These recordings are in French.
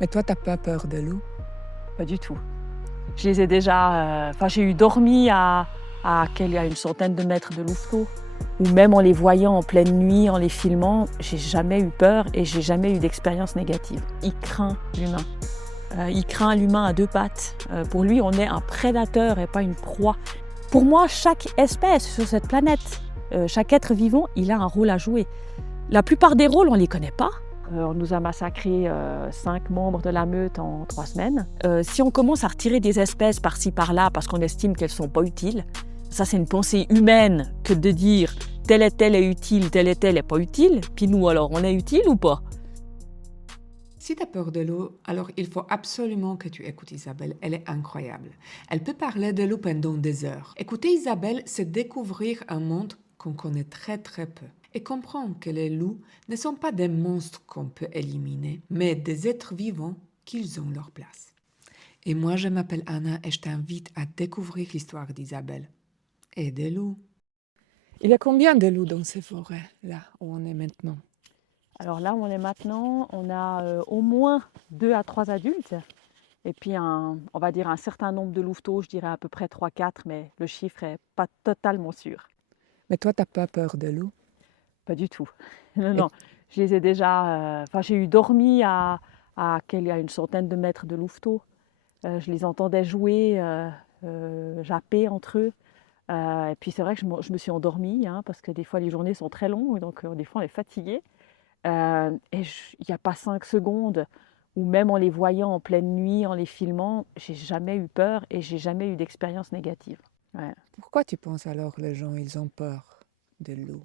Mais toi, t'as pas peur des loups? Pas du tout. Je les ai déjà, j'ai eu dormi à une centaine de mètres de louveteaux, ou même en les voyant en pleine nuit, en les filmant, j'ai jamais eu peur et j'ai jamais eu d'expérience négative. Il craint l'humain. Il craint l'humain à deux pattes. Pour lui, on est un prédateur et pas une proie. Pour moi, chaque espèce sur cette planète, chaque être vivant, il a un rôle à jouer. La plupart des rôles, on ne les connaît pas. On nous a massacré 5 membres de la meute en 3 semaines. Si on commence à retirer des espèces par-ci par-là parce qu'on estime qu'elles ne sont pas utiles, ça c'est une pensée humaine que de dire telle et telle est utile, telle et telle n'est pas utile, puis nous alors on est utile ou pas? Si tu as peur de l'eau, alors il faut absolument que tu écoutes Isabelle. Elle est incroyable. Elle peut parler de l'eau pendant des heures. Écouter Isabelle, c'est découvrir un monde qu'on connaît très très peu. Et comprendre que les loups ne sont pas des monstres qu'on peut éliminer, mais des êtres vivants qu'ils ont leur place. Et moi, je m'appelle Anna et je t'invite à découvrir l'histoire d'Isabelle et des loups. Il y a combien de loups dans ces forêts, là où on est maintenant? Alors là où on est maintenant, on a au moins 2 à 3 adultes, et puis on va dire un certain nombre de louveteaux, je dirais à peu près 3-4, mais le chiffre n'est pas totalement sûr. Mais toi, t'as pas peur de loups? Pas du tout. Non, Et non. Je les ai déjà. J'ai eu dormi à une centaine de mètres de louveteaux. Je les entendais jouer, japper entre eux. Et puis c'est vrai que je me suis endormie, hein, parce que des fois les journées sont très longues, donc des fois on est fatigué. Il n'y a pas 5 secondes où même en les voyant en pleine nuit, en les filmant, j'ai jamais eu peur et j'ai jamais eu d'expérience négative. Ouais. pourquoi tu penses alors que les gens, ils ont peur des loups?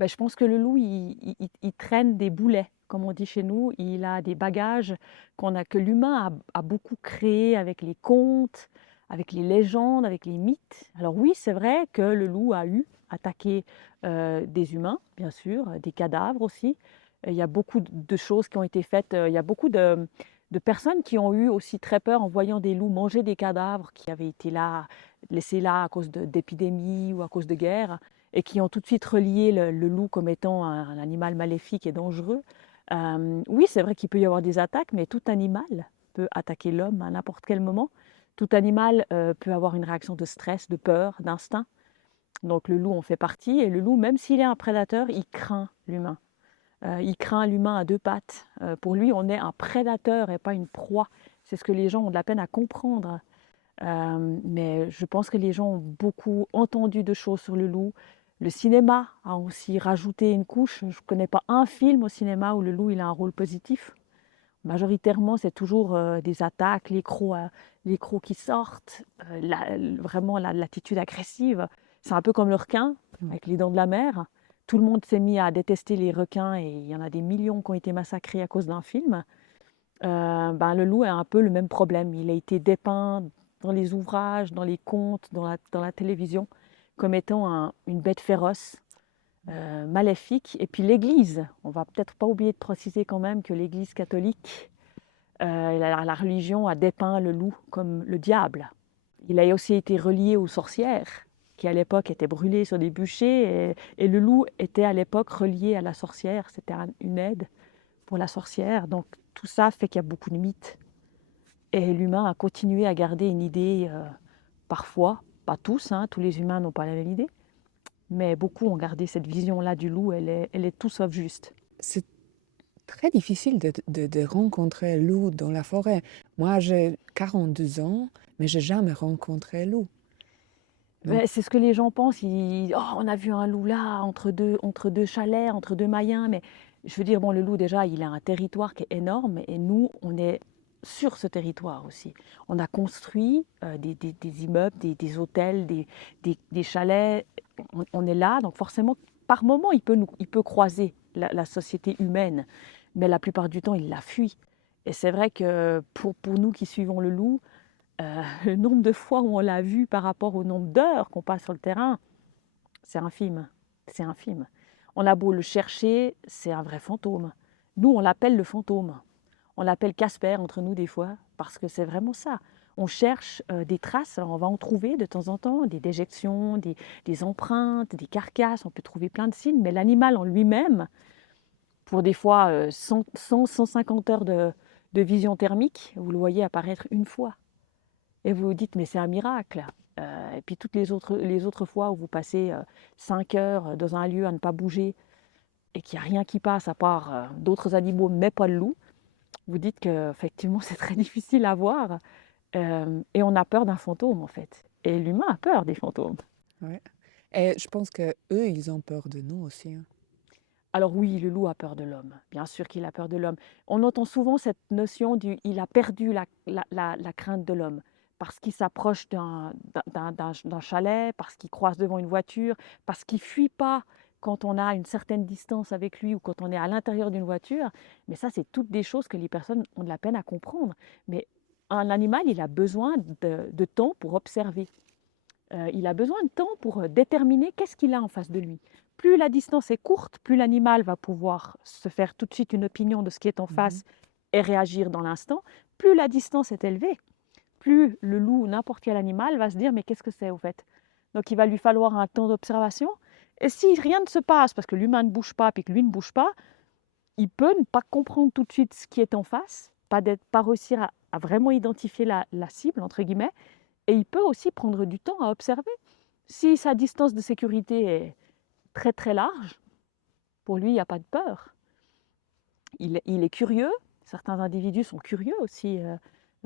Je pense que le loup, il traîne des boulets, comme on dit chez nous. Il a des bagages que l'humain a beaucoup créés avec les contes, avec les légendes, avec les mythes. Alors oui, c'est vrai que le loup a attaqué des humains, bien sûr, des cadavres aussi. Il y a beaucoup de choses qui ont été faites. Il y a beaucoup de personnes qui ont eu aussi très peur en voyant des loups manger des cadavres qui avaient été là, laissés là à cause d'épidémies ou à cause de guerres, et qui ont tout de suite relié le loup comme étant un animal maléfique et dangereux. Oui, c'est vrai qu'il peut y avoir des attaques, mais tout animal peut attaquer l'homme à n'importe quel moment. Tout animal peut avoir une réaction de stress, de peur, d'instinct. Donc le loup en fait partie, et le loup, même s'il est un prédateur, il craint l'humain. Il craint l'humain à deux pattes. Pour lui, on est un prédateur et pas une proie. C'est ce que les gens ont de la peine à comprendre. Mais je pense que les gens ont beaucoup entendu de choses sur le loup. Le cinéma a aussi rajouté une couche. Je ne connais pas un film au cinéma où le loup il a un rôle positif. Majoritairement, c'est toujours des attaques, les crocs qui sortent, vraiment l'attitude agressive. C'est un peu comme le requin, avec les dents de la mer. Tout le monde s'est mis à détester les requins et il y en a des millions qui ont été massacrés à cause d'un film. Le loup a un peu le même problème. Il a été dépeint dans les ouvrages, dans les contes, dans la télévision, comme étant une bête féroce, maléfique. Et puis l'Église, on va peut-être pas oublier de préciser quand même que l'Église catholique, la religion a dépeint le loup comme le diable. Il a aussi été relié aux sorcières, qui à l'époque étaient brûlées sur des bûchers, et le loup était à l'époque relié à la sorcière. C'était une aide pour la sorcière. Donc tout ça fait qu'il y a beaucoup de mythes. Et l'humain a continué à garder une idée, parfois, pas tous, hein, tous les humains n'ont pas la même idée, mais beaucoup ont gardé cette vision-là du loup, elle est tout sauf juste. C'est très difficile de rencontrer un loup dans la forêt. Moi, j'ai 42 ans, mais j'ai jamais rencontré un loup. Donc, C'est ce que les gens pensent, oh, on a vu un loup là, entre deux chalets, entre deux maillens, mais je veux dire, bon, le loup déjà, il a un territoire qui est énorme, et nous, on est sur ce territoire aussi. On a construit des immeubles, des hôtels, des chalets, on est là, donc forcément, par moment, il peut croiser la société humaine, mais la plupart du temps, il la fuit. Et c'est vrai que pour nous qui suivons le loup, le nombre de fois où on l'a vu par rapport au nombre d'heures qu'on passe sur le terrain, c'est infime. C'est infime. On a beau le chercher, c'est un vrai fantôme. Nous, on l'appelle le fantôme. On l'appelle Casper entre nous des fois, parce que c'est vraiment ça. On cherche des traces, alors on va en trouver de temps en temps, des déjections, des empreintes, des carcasses, on peut trouver plein de signes, mais l'animal en lui-même, pour des fois 100, 150 heures de vision thermique, vous le voyez apparaître une fois. Et vous vous dites, mais c'est un miracle. Et puis toutes les autres fois où vous passez 5 heures dans un lieu à ne pas bouger et qu'il n'y a rien qui passe à part d'autres animaux, mais pas le loup, vous dites qu'effectivement c'est très difficile à voir. Et on a peur d'un fantôme en fait. Et l'humain a peur des fantômes. Ouais. Et je pense que eux, ils ont peur de nous aussi, hein. Alors oui, le loup a peur de l'homme. Bien sûr qu'il a peur de l'homme. On entend souvent cette notion du il a perdu la crainte de l'homme parce qu'il s'approche d'un chalet, parce qu'il croise devant une voiture, parce qu'il fuit pas quand on a une certaine distance avec lui ou quand on est à l'intérieur d'une voiture. Mais ça, c'est toutes des choses que les personnes ont de la peine à comprendre. Mais un animal, il a besoin de temps pour observer. Il a besoin de temps pour déterminer qu'est-ce qu'il a en face de lui. Plus la distance est courte, plus l'animal va pouvoir se faire tout de suite une opinion de ce qui est en Mhm. face et réagir dans l'instant. Plus la distance est élevée, plus le loup ou n'importe quel animal va se dire mais qu'est-ce que c'est au fait? Donc il va lui falloir un temps d'observation. Et si rien ne se passe parce que l'humain ne bouge pas et que lui ne bouge pas, il peut ne pas comprendre tout de suite ce qui est en face, pas réussir à vraiment identifier la cible, entre guillemets, et il peut aussi prendre du temps à observer. Si sa distance de sécurité est très très large, pour lui, il n'y a pas de peur. Il est curieux. Certains individus sont curieux aussi.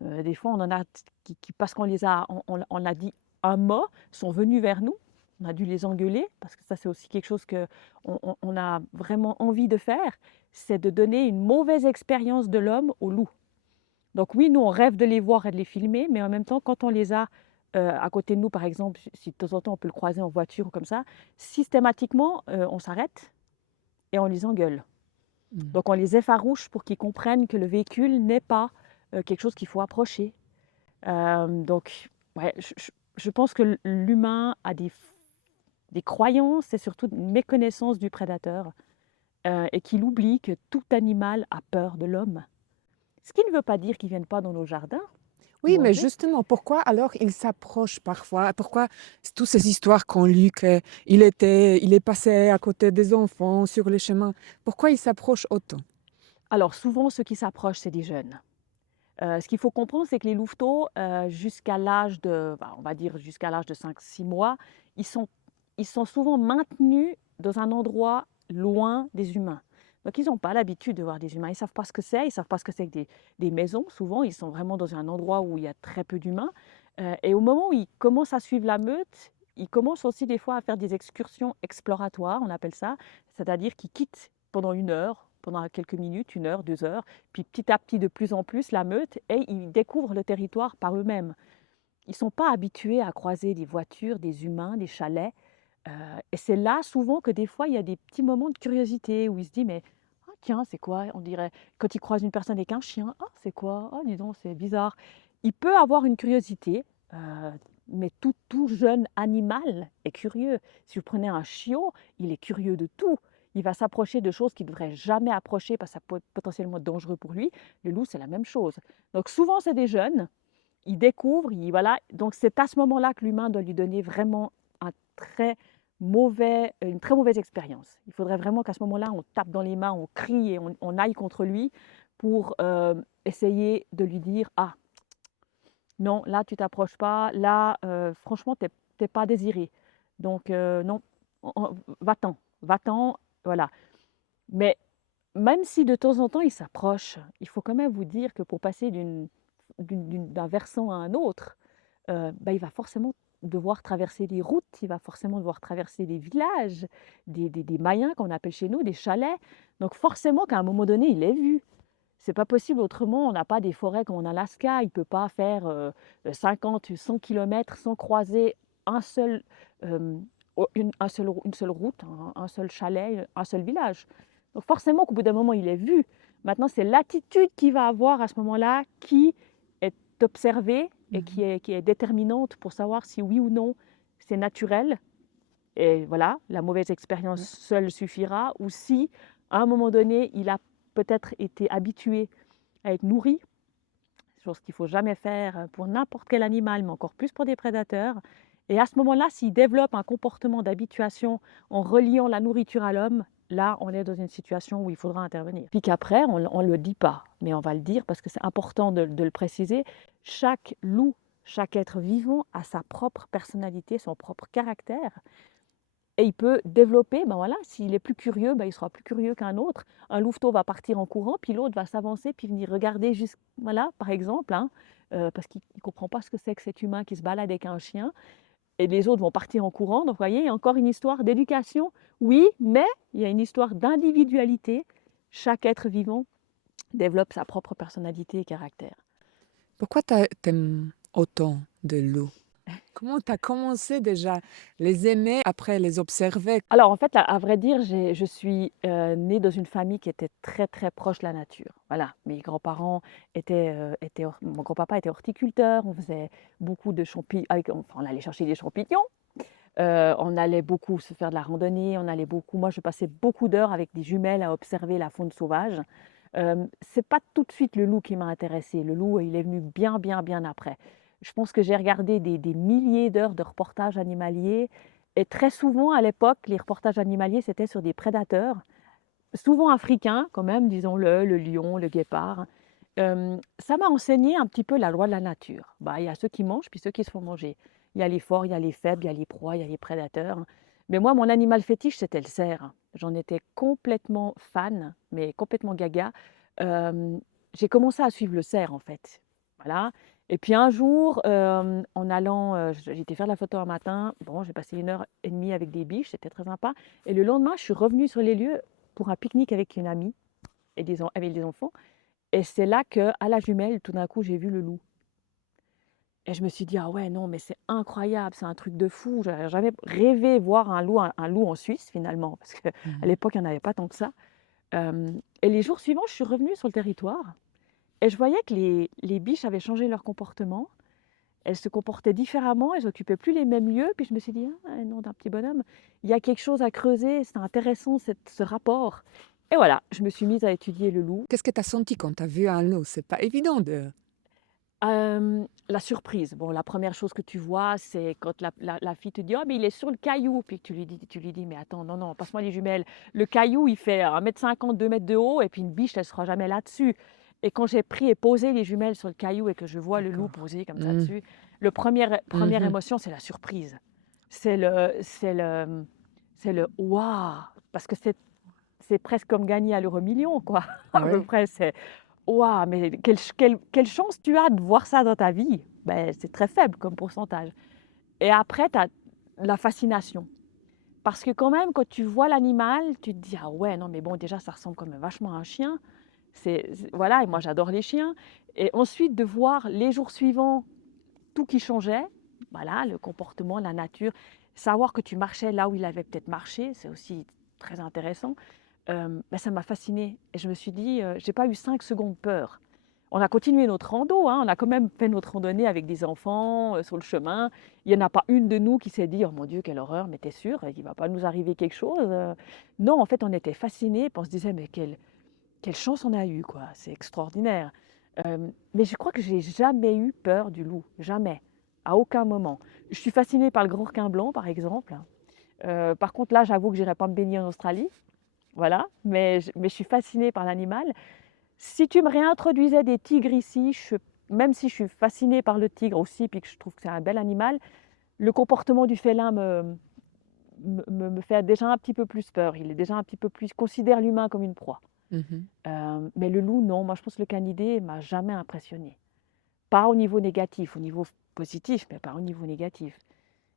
Des fois, on en a qui parce qu'on les a, on a dit un mot, sont venus vers nous. On a dû les engueuler parce que ça, c'est aussi quelque chose que on a vraiment envie de faire, c'est de donner une mauvaise expérience de l'homme au loup. Donc oui, nous, on rêve de les voir et de les filmer, mais en même temps, quand on les a à côté de nous, par exemple, si de temps en temps on peut le croiser en voiture ou comme ça, systématiquement, on s'arrête et on les engueule. Mm. Donc on les effarouche pour qu'ils comprennent que le véhicule n'est pas quelque chose qu'il faut approcher. Donc, ouais, je pense que l'humain a des croyances et surtout une méconnaissance du prédateur et qu'il oublie que tout animal a peur de l'homme. Ce qui ne veut pas dire qu'ils ne viennent pas dans nos jardins Oui, mais boisés. justement, pourquoi alors ils s'approchent parfois? Pourquoi toutes ces histoires qu'on lit il est passé à côté des enfants sur les chemins, pourquoi ils s'approchent autant? Alors souvent, ceux qui s'approchent, c'est des jeunes. Ce qu'il faut comprendre, c'est que les louveteaux, jusqu'à l'âge de, bah, on va dire jusqu'à l'âge de 5, 6 mois, ils sont ils sont souvent maintenus dans un endroit loin des humains. Donc ils n'ont pas l'habitude de voir des humains. Ils ne savent pas ce que c'est, ils ne savent pas ce que c'est que des maisons. Souvent, ils sont vraiment dans un endroit où il y a très peu d'humains. Et au moment où ils commencent à suivre la meute, ils commencent aussi des fois à faire des excursions exploratoires, on appelle ça. C'est-à-dire qu'ils quittent pendant 1 heure, pendant quelques minutes, 1 heure, 2 heures, puis petit à petit, de plus en plus, la meute, et ils découvrent le territoire par eux-mêmes. Ils ne sont pas habitués à croiser des voitures, des humains, des chalets. Et c'est là souvent que des fois, il y a des petits moments de curiosité où il se dit, mais ah, tiens, c'est quoi? On dirait, quand il croise une personne avec un chien, ah, c'est quoi? Ah, dis donc, c'est bizarre. Il peut avoir une curiosité, mais tout jeune animal est curieux. Si vous prenez un chiot, il est curieux de tout. Il va s'approcher de choses qu'il ne devrait jamais approcher parce que ça peut être potentiellement dangereux pour lui. Le loup, c'est la même chose. Donc souvent, c'est des jeunes, ils découvrent, voilà. Donc c'est à ce moment-là que l'humain doit lui donner vraiment un très une très mauvaise expérience. Il faudrait vraiment qu'à ce moment-là, on tape dans les mains, on crie et on aille contre lui pour essayer de lui dire: «Ah, non, là, tu t'approches pas, là, franchement, t'es pas désiré. Donc non, va-t'en, va-t'en», voilà. Mais même si de temps en temps, il s'approche, il faut quand même vous dire que pour passer d'un versant à un autre, bah, il va forcément devoir traverser des routes, il va forcément devoir traverser des villages, des mayins qu'on appelle chez nous, des chalets. Donc forcément qu'à un moment donné, il est vu. C'est pas possible autrement, on n'a pas des forêts comme en Alaska, il peut pas faire, 50 100 kilomètres sans croiser un seul, hem, une seule route, un seul chalet, un seul village. Donc forcément qu'au bout d'un moment, il est vu. Maintenant, c'est l'attitude qu'il va avoir à ce moment-là qui est observée et Mhm. qui est déterminante pour savoir si oui ou non c'est naturel et voilà, la mauvaise expérience Ouais. seule suffira ou si, à un moment donné, il a peut-être été habitué à être nourri, chose qu'il ne faut jamais faire pour n'importe quel animal, mais encore plus pour des prédateurs. Et à ce moment-là, s'il développe un comportement d'habituation en reliant la nourriture à l'homme, là, on est dans une situation où il faudra intervenir. Puis qu'après, on ne le dit pas, mais on va le dire parce que c'est important de le préciser. Chaque loup, chaque être vivant a sa propre personnalité, son propre caractère. Et il peut développer, ben voilà, s'il est plus curieux, ben il sera plus curieux qu'un autre. Un louveteau va partir en courant, puis l'autre va s'avancer, puis venir regarder juste, voilà, par exemple, hein, parce qu'il ne comprend pas ce que c'est que cet humain qui se balade avec un chien. Et les autres vont partir en courant. Donc, vous voyez, il y a encore une histoire d'éducation, oui, mais il y a une histoire d'individualité. Chaque être vivant développe sa propre personnalité et caractère. Pourquoi t'aimes autant de loups? Comment tu as commencé déjà les aimer après les observer? Alors, en fait, à vrai dire, je suis née dans une famille qui était très, très proche de la nature. Voilà, mes grands-parents mon grand-papa était horticulteur, on faisait beaucoup de champignons, enfin, on allait chercher des champignons, on allait beaucoup se faire de la randonnée, moi, je passais beaucoup d'heures avec des jumelles à observer la faune sauvage. C'est pas tout de suite le loup qui m'a intéressée. Le loup, il est venu bien, bien, bien après. Je pense que j'ai regardé des milliers d'heures de reportages animaliers et très souvent, à l'époque, les reportages animaliers, c'était sur des prédateurs, souvent africains quand même, disons-le, le lion, le guépard. Ça m'a enseigné un petit peu la loi de la nature. Bah, il y a ceux qui mangent, puis ceux qui se font manger. Il y a les forts, il y a les faibles, il y a les proies, il y a les prédateurs. Mais moi, mon animal fétiche, c'était le cerf. J'en étais complètement fan, mais complètement gaga. J'ai commencé à suivre le cerf, en fait. Voilà. Et puis un jour, en allant, j'ai été faire de la photo un matin. Bon, j'ai passé 1 heure et demie avec des biches, c'était très sympa. Et le lendemain, je suis revenue sur les lieux pour un pique-nique avec une amie et avec des enfants. Et c'est là qu'à la jumelle, tout d'un coup, j'ai vu le loup. Et je me suis dit: «Ah ouais, non, mais c'est incroyable, c'est un truc de fou». J'aurais jamais rêvé voir un loup en Suisse finalement, parce qu'à Mmh. l'époque, il n'y en avait pas tant que ça. Et les jours suivants, je suis revenue sur le territoire et je voyais que les biches avaient changé leur comportement. Elles se comportaient différemment, elles occupaient plus les mêmes lieux. Puis je me suis dit: «Ah non, d'un petit bonhomme, il y a quelque chose à creuser, c'est intéressant ce rapport». Et voilà, je me suis mise à étudier le loup. Qu'est-ce que tu as senti quand tu as vu un loup? C'est pas évident de La surprise. Bon, la première chose que tu vois, c'est quand la fille te dit: «Oh mais il est sur le caillou», puis que tu lui dis: «Mais attends, non, non, passe-moi les jumelles. Le caillou, il fait 1,50 m, 2 mètres de haut et puis une biche, elle sera jamais là-dessus». Et quand j'ai pris et posé les jumelles sur le caillou et que je vois le loup d'accord. posé comme ça Mmh. dessus, le première Mmh. émotion, c'est la surprise. C'est le «waouh!» parce que c'est presque comme gagner à l'euro-million, quoi, à peu Ouais. près. C'est waouh, mais quelle chance tu as de voir ça dans ta vie! Ben c'est très faible comme pourcentage. Et après, tu as la fascination. Parce que quand même, quand tu vois l'animal, tu te dis: «Ah ouais, non, mais bon, déjà, ça ressemble quand même vachement à un chien». Voilà, et moi, j'adore les chiens. Et ensuite, de voir les jours suivants tout qui changeait, voilà, le comportement, la nature. Savoir que tu marchais là où il avait peut-être marché, c'est aussi très intéressant. Bah, ça m'a fascinée et je me suis dit, j'ai pas eu 5 secondes peur. On a continué notre rando, hein, on a quand même fait notre randonnée avec des enfants, sur le chemin. Il y en a pas une de nous qui s'est dit: «Oh mon Dieu, quelle horreur, mais tu es sûre qu'il va pas nous arriver quelque chose?» Non, en fait, on était fascinés, puis on se disait: «Mais quelle chance on a eue, quoi, c'est extraordinaire». Mais je crois que j'ai jamais eu peur du loup, jamais, à aucun moment. Je suis fascinée par le grand requin blanc, par exemple. Par contre, là, j'avoue que j'irai pas me baigner en Australie. Voilà, mais je suis fascinée par l'animal. Si tu me réintroduisais des tigres ici, même si je suis fascinée par le tigre aussi, puis que je trouve que c'est un bel animal, le comportement du félin me fait déjà un petit peu plus peur. Il est déjà un petit peu plus considère l'humain comme une proie. Mmh. Mais le loup, non. Moi, je pense que le canidé m'a jamais impressionnée. Pas au niveau négatif, au niveau positif, mais pas au niveau négatif.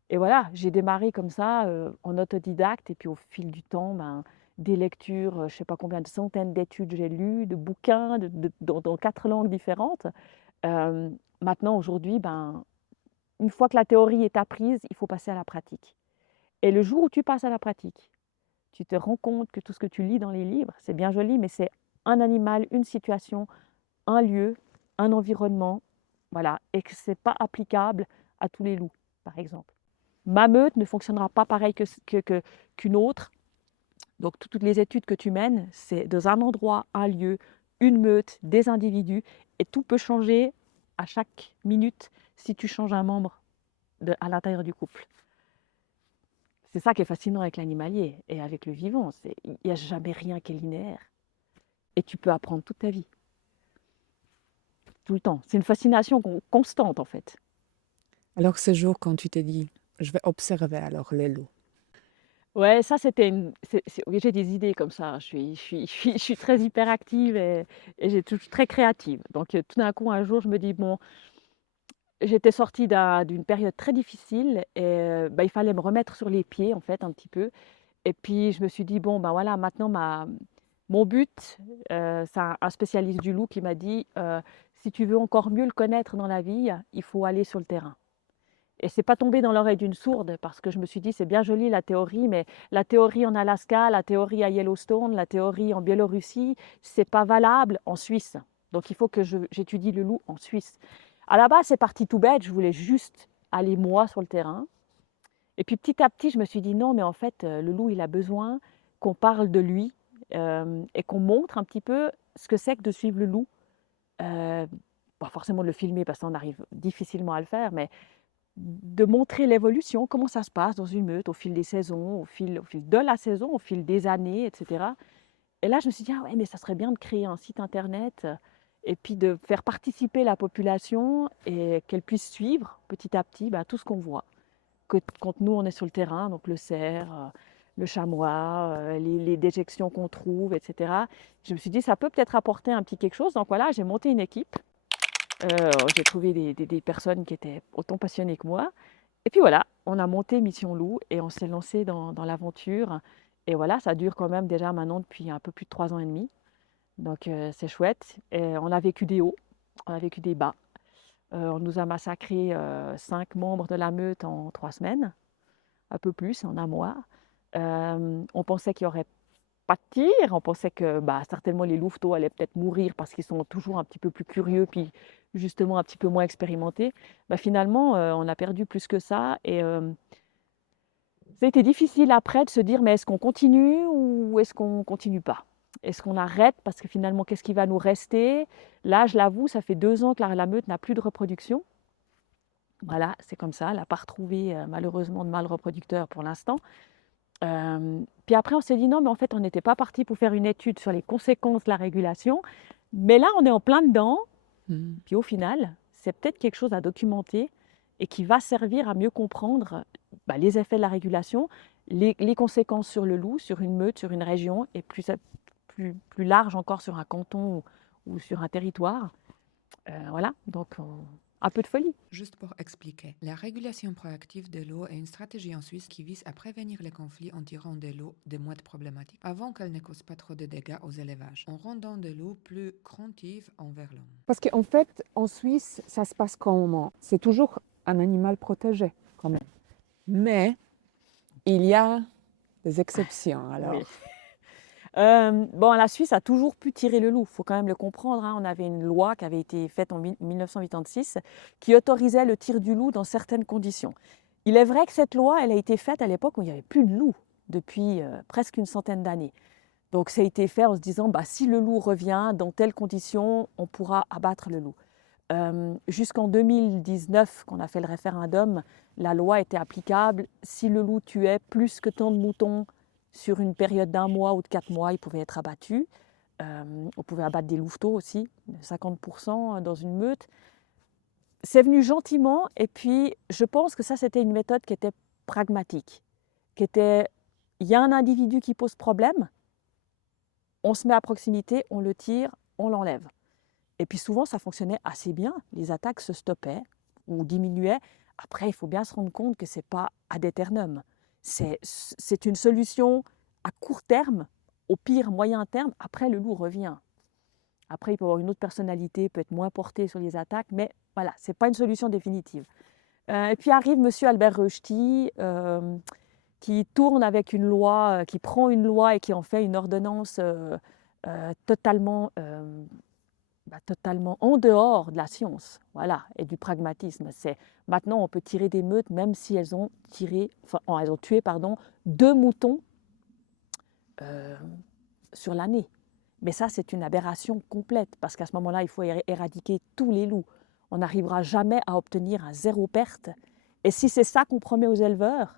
Et voilà, j'ai démarré comme ça, en autodidacte et puis au fil du temps, ben, des lectures, je ne sais pas combien de centaines d'études j'ai lues, de bouquins dans 4 langues différentes. Maintenant aujourd'hui, ben, une fois que la théorie est apprise, il faut passer à la pratique. Et le jour où tu passes à la pratique, tu te rends compte que tout ce que tu lis dans les livres, c'est bien joli, mais c'est un animal, une situation, un lieu, un environnement, voilà, et que c'est pas applicable à tous les loups, par exemple. Ma meute ne fonctionnera pas pareil qu'une autre. Donc toutes les études que tu mènes, c'est dans un endroit, un lieu, une meute, des individus, et tout peut changer à chaque minute si tu changes un membre à l'intérieur du couple. C'est ça qui est fascinant avec l'animalier et avec le vivant, il n'y a jamais rien qui est linéaire et tu peux apprendre toute ta vie, tout le temps. C'est une fascination constante en fait. Alors ce jour, quand tu t'es dit, je vais observer alors les loups. Ouais, ça c'était oui, j'ai des idées comme ça, je suis très hyperactive et très créative. Donc tout d'un coup, un jour, je me dis: «Bon», j'étais sortie d'une période très difficile et bah, il fallait me remettre sur les pieds en fait un petit peu et puis je me suis dit: «Bon, ben voilà, maintenant mon but», c'est un spécialiste du loup qui m'a dit: «Si tu veux encore mieux le connaître dans la vie, il faut aller sur le terrain». Et c'est pas tombé dans l'oreille d'une sourde parce que je me suis dit: «C'est bien joli la théorie, mais la théorie en Alaska, la théorie à Yellowstone, la théorie en Biélorussie, c'est pas valable en Suisse. Donc il faut que j'étudie le loup en Suisse». À la base, c'est parti tout bête, je voulais juste aller moi sur le terrain et puis petit à petit, je me suis dit: «Non, mais en fait, le loup, il a besoin qu'on parle de lui, et qu'on montre un petit peu ce que c'est que de suivre le loup». Heu, Pas forcément de le filmer parce qu'on arrive difficilement à le faire, mais de montrer l'évolution, comment ça se passe dans une meute au fil des saisons, au fil de la saison, au fil des années et cetera. Et là, je me suis dit: «Ah ouais, mais ça serait bien de créer un site internet, et puis de faire participer la population et qu'elle puisse suivre petit à petit, bah, tout ce qu'on voit». Que quand nous, on est sur le terrain, donc le cerf, le chamois, les déjections qu'on trouve et cetera. Je me suis dit: «Ça peut peut-être apporter un petit quelque chose». Donc voilà, j'ai monté une équipe, j'ai trouvé des personnes qui étaient autant passionnées que moi et puis voilà, on a monté Mission Loup et on s'est lancé dans l'aventure et voilà, ça dure quand même déjà maintenant depuis un peu plus de 3 ans et demi. Donc c'est chouette et on a vécu des hauts, on a vécu des bas. On nous a massacré, 5 membres de la meute en 3 semaines, un peu plus, en un mois. On pensait qu'il y aurait pas de tir, on pensait que, bah, certainement les louveteaux allaient peut-être mourir parce qu'ils sont toujours un petit peu plus curieux, puis justement un petit peu moins expérimentés. Bah, finalement, on a perdu plus que ça et ça a été difficile après de se dire: «Mais est-ce qu'on continue ou est-ce qu'on continue pas? Est-ce qu'on arrête? Parce que finalement, qu'est-ce qui va nous rester?» Là, je l'avoue, ça fait 2 ans que la meute n'a plus de reproduction. Voilà, c'est comme ça, elle a pas retrouvé, malheureusement de mâle reproducteur pour l'instant. Puis après on s'est dit: «Non, mais en fait, on n'était pas parti pour faire une étude sur les conséquences de la régulation, mais là, on est en plein dedans, Mhm. puis au final, c'est peut-être quelque chose à documenter et qui va servir à mieux comprendre, bah, les effets de la régulation, les conséquences sur le loup, sur une meute, sur une région et plus large encore sur un canton ou sur un territoire». Voilà, donc un peu de folie. Juste pour expliquer, la régulation proactive de l'eau est une stratégie en Suisse qui vise à prévenir les conflits en tirant de l'eau des mouettes problématiques avant qu'elles ne causent pas trop de dégâts aux élevages, en rendant de l'eau plus craintive envers l'homme. Parce qu'en fait, en Suisse, ça se passe comment? C'est toujours un animal protégé, quand même. Mais il y a des exceptions, alors. Oui. Bon, la Suisse a toujours pu tirer le loup, il faut quand même le comprendre, hein. On avait une loi qui avait été faite en 1986 qui autorisait le tir du loup dans certaines conditions. Il est vrai que cette loi, elle a été faite à l'époque où il n'y avait plus de loup, depuis presque une centaine d'années. Donc ça a été fait en se disant, bah, si le loup revient dans telles conditions, on pourra abattre le loup. Jusqu'en 2019, quand on a fait le référendum, la loi était applicable. Si le loup tuait plus que tant de moutons sur une période d'un mois ou de 4 mois, il pouvait être abattu. On pouvait abattre des louveteaux aussi, 50% dans une meute. C'est venu gentiment et puis je pense que ça, c'était une méthode qui était pragmatique, qui était, il y a un individu qui pose problème, on se met à proximité, on le tire, on l'enlève. Et puis souvent, ça fonctionnait assez bien. Les attaques se stoppaient ou diminuaient. Après, il faut bien se rendre compte que ce n'est pas ad aeternum. C'est une solution à court terme, au pire moyen terme. Après, le loup revient. Après, il peut avoir une autre personnalité, peut être moins porté sur les attaques, mais voilà, ce n'est pas une solution définitive. Et puis arrive M. Albert Rösti, qui tourne avec une loi, qui prend une loi et qui en fait une ordonnance totalement totalement en dehors de la science, voilà, et du pragmatisme. C'est maintenant on peut tirer des meutes même si elles ont tué, pardon, 2 moutons sur l'année. Mais ça, c'est une aberration complète parce qu'à ce moment-là, il faut éradiquer tous les loups. On n'arrivera jamais à obtenir un zéro perte. Et si c'est ça qu'on promet aux éleveurs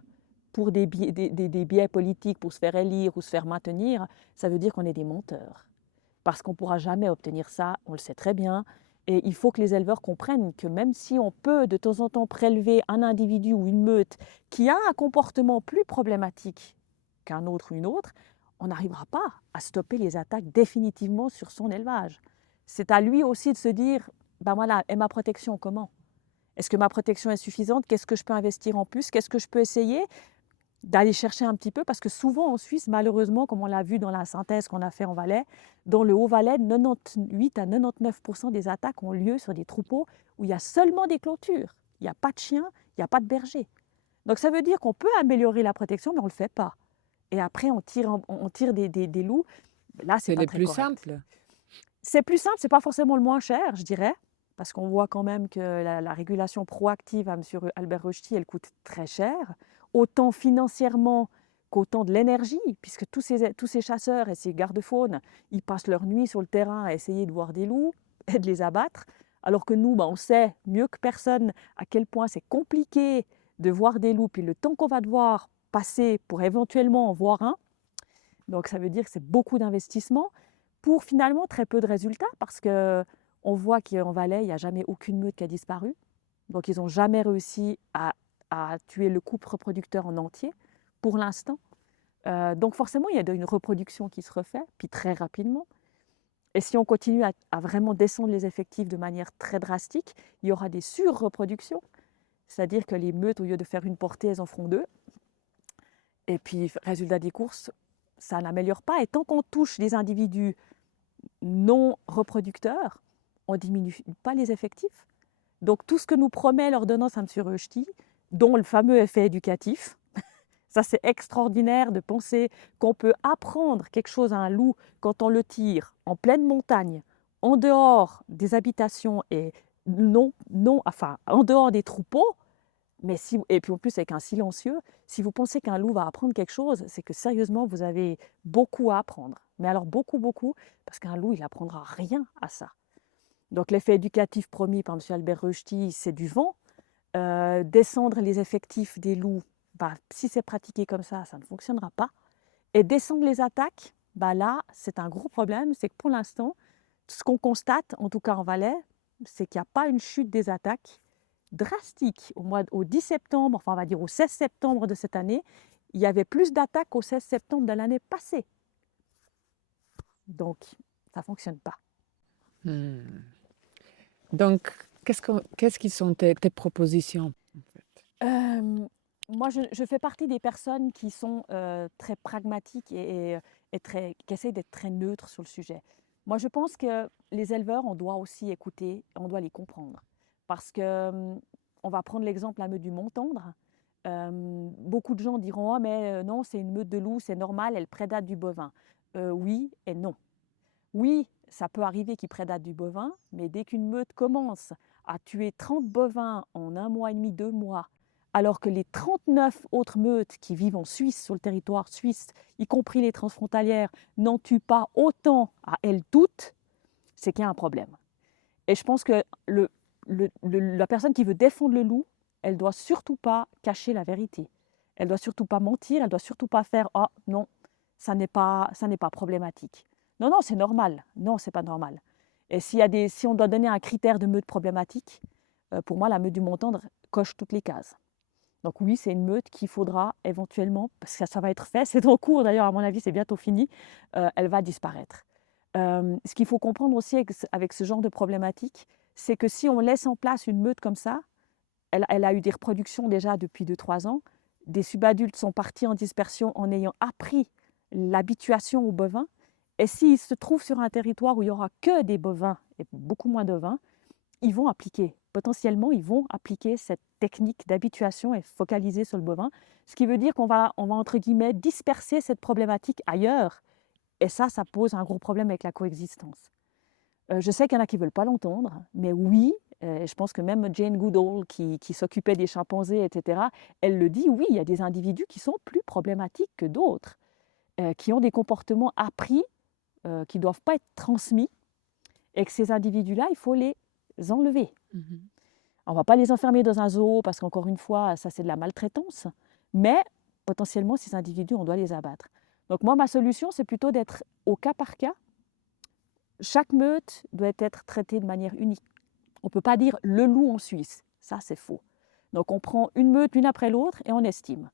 pour des biais politiques, pour se faire élire ou se faire maintenir, ça veut dire qu'on est des menteurs. Parce qu'on ne pourra jamais obtenir ça, on le sait très bien. Et il faut que les éleveurs comprennent que même si on peut de temps en temps prélever un individu ou une meute qui a un comportement plus problématique qu'un autre ou une autre, on n'arrivera pas à stopper les attaques définitivement sur son élevage. C'est à lui aussi de se dire, ben voilà, et ma protection comment? Est-ce que ma protection est suffisante? Qu'est-ce que je peux investir en plus? Qu'est-ce que je peux essayer d'aller chercher un petit peu? Parce que souvent en Suisse, malheureusement, comme on l'a vu dans la synthèse qu'on a fait en Valais, dans le Haut-Valais, 98 à 99% des attaques ont lieu sur des troupeaux où il y a seulement des clôtures. Il n'y a pas de chiens, il n'y a pas de bergers. Donc ça veut dire qu'on peut améliorer la protection, mais on ne le fait pas. Et après, on tire des loups. Là, c'est C'est pas le très plus correct. simple. C'est plus simple, c'est pas forcément le moins cher, je dirais, parce qu'on voit quand même que la régulation proactive à M. Albert Rochety, elle coûte très cher, autant financièrement qu'autant de l'énergie, puisque tous ces chasseurs et ces gardes-faunes, ils passent leur nuit sur le terrain à essayer de voir des loups et de les abattre, alors que nous, on sait mieux que personne à quel point c'est compliqué de voir des loups, puis le temps qu'on va devoir passer pour éventuellement en voir un. Donc ça veut dire que c'est beaucoup d'investissement pour finalement très peu de résultats, parce qu'on voit qu'en Valais, il n'y a jamais aucune meute qui a disparu. Donc ils n'ont jamais réussi à tuer le couple reproducteur en entier, pour l'instant. Donc forcément, il y a une reproduction qui se refait, puis très rapidement. Et si on continue à vraiment descendre les effectifs de manière très drastique, il y aura des surreproductions. C'est-à-dire que les meutes, au lieu de faire une portée, elles en feront deux. Et puis, résultat des courses, ça n'améliore pas. Et tant qu'on touche des individus non reproducteurs, on ne diminue pas les effectifs. Donc tout ce que nous promet l'ordonnance à M. Rochety, dont le fameux effet éducatif, ça c'est extraordinaire de penser qu'on peut apprendre quelque chose à un loup quand on le tire en pleine montagne, en dehors des habitations et en dehors des troupeaux. Et puis en plus avec un silencieux, si vous pensez qu'un loup va apprendre quelque chose, c'est que sérieusement, vous avez beaucoup à apprendre. Mais alors beaucoup, beaucoup, parce qu'un loup, il n'apprendra rien à ça. Donc l'effet éducatif promis par M. Albert Rochety, c'est du vent. Descendre les effectifs des loups, si c'est pratiqué comme ça ne fonctionnera pas. Et descendre les attaques, là, c'est un gros problème. C'est que pour l'instant, ce qu'on constate, en tout cas en Valais, c'est qu'il n'y a pas une chute des attaques drastique. Au 10 septembre, enfin on va dire au 16 septembre de cette année, il y avait plus d'attaques qu'au 16 septembre de l'année passée. Donc, ça ne fonctionne pas. Donc, qu'est-ce qui sont tes propositions en fait? Moi, je fais partie des personnes qui sont très pragmatiques et qui essayent d'être très neutres sur le sujet. Moi, je pense que les éleveurs, on doit aussi écouter, on doit les comprendre. Parce que, on va prendre l'exemple la meute du Montendre. Beaucoup de gens diront: «Oh mais non, c'est une meute de loups, c'est normal, elle prédate du bovin». Oui et non. Oui, ça peut arriver qu'ils prédatent du bovin, mais dès qu'une meute commence à tuer 30 bovins en 1 mois et demi, 2 mois, alors que les 39 autres meutes qui vivent en Suisse, sur le territoire suisse, y compris les transfrontalières, n'en tuent pas autant à elles toutes, c'est qu'il y a un problème. Et je pense que la personne qui veut défendre le loup, elle ne doit surtout pas cacher la vérité. Elle ne doit surtout pas mentir, elle ne doit surtout pas faire: «Ah non, ça n'est pas problématique». Non, non, c'est normal. Non, c'est pas normal. Et si on doit donner un critère de meute problématique, pour moi, la meute du Montendre coche toutes les cases. Donc oui, c'est une meute qu'il faudra éventuellement, parce que ça va être fait, c'est en cours d'ailleurs, à mon avis, c'est bientôt fini, elle va disparaître. Ce qu'il faut comprendre aussi avec ce genre de problématique, c'est que si on laisse en place une meute comme ça, elle a eu des reproductions déjà depuis 2-3 ans, des subadultes sont partis en dispersion en ayant appris l'habituation aux bovins, et s'ils se trouvent sur un territoire où il n'y aura que des bovins et beaucoup moins d'ovins, potentiellement, ils vont appliquer cette technique d'habituation et focaliser sur le bovin, ce qui veut dire qu'on va entre guillemets, disperser cette problématique ailleurs. Et ça pose un gros problème avec la coexistence. Je sais qu'il y en a qui ne veulent pas l'entendre, mais oui, je pense que même Jane Goodall, qui s'occupait des chimpanzés, etc., elle le dit, oui, il y a des individus qui sont plus problématiques que d'autres, qui ont des comportements appris, qui ne doivent pas être transmis, et que ces individus-là, il faut les enlever. On ne va pas les enfermer dans un zoo, parce qu'encore une fois, ça c'est de la maltraitance, mais potentiellement, ces individus, on doit les abattre. Donc moi, ma solution, c'est plutôt d'être au cas par cas. Chaque meute doit être traitée de manière unique. On ne peut pas dire le loup en Suisse. Ça, c'est faux. Donc on prend une meute l'une après l'autre et on estime.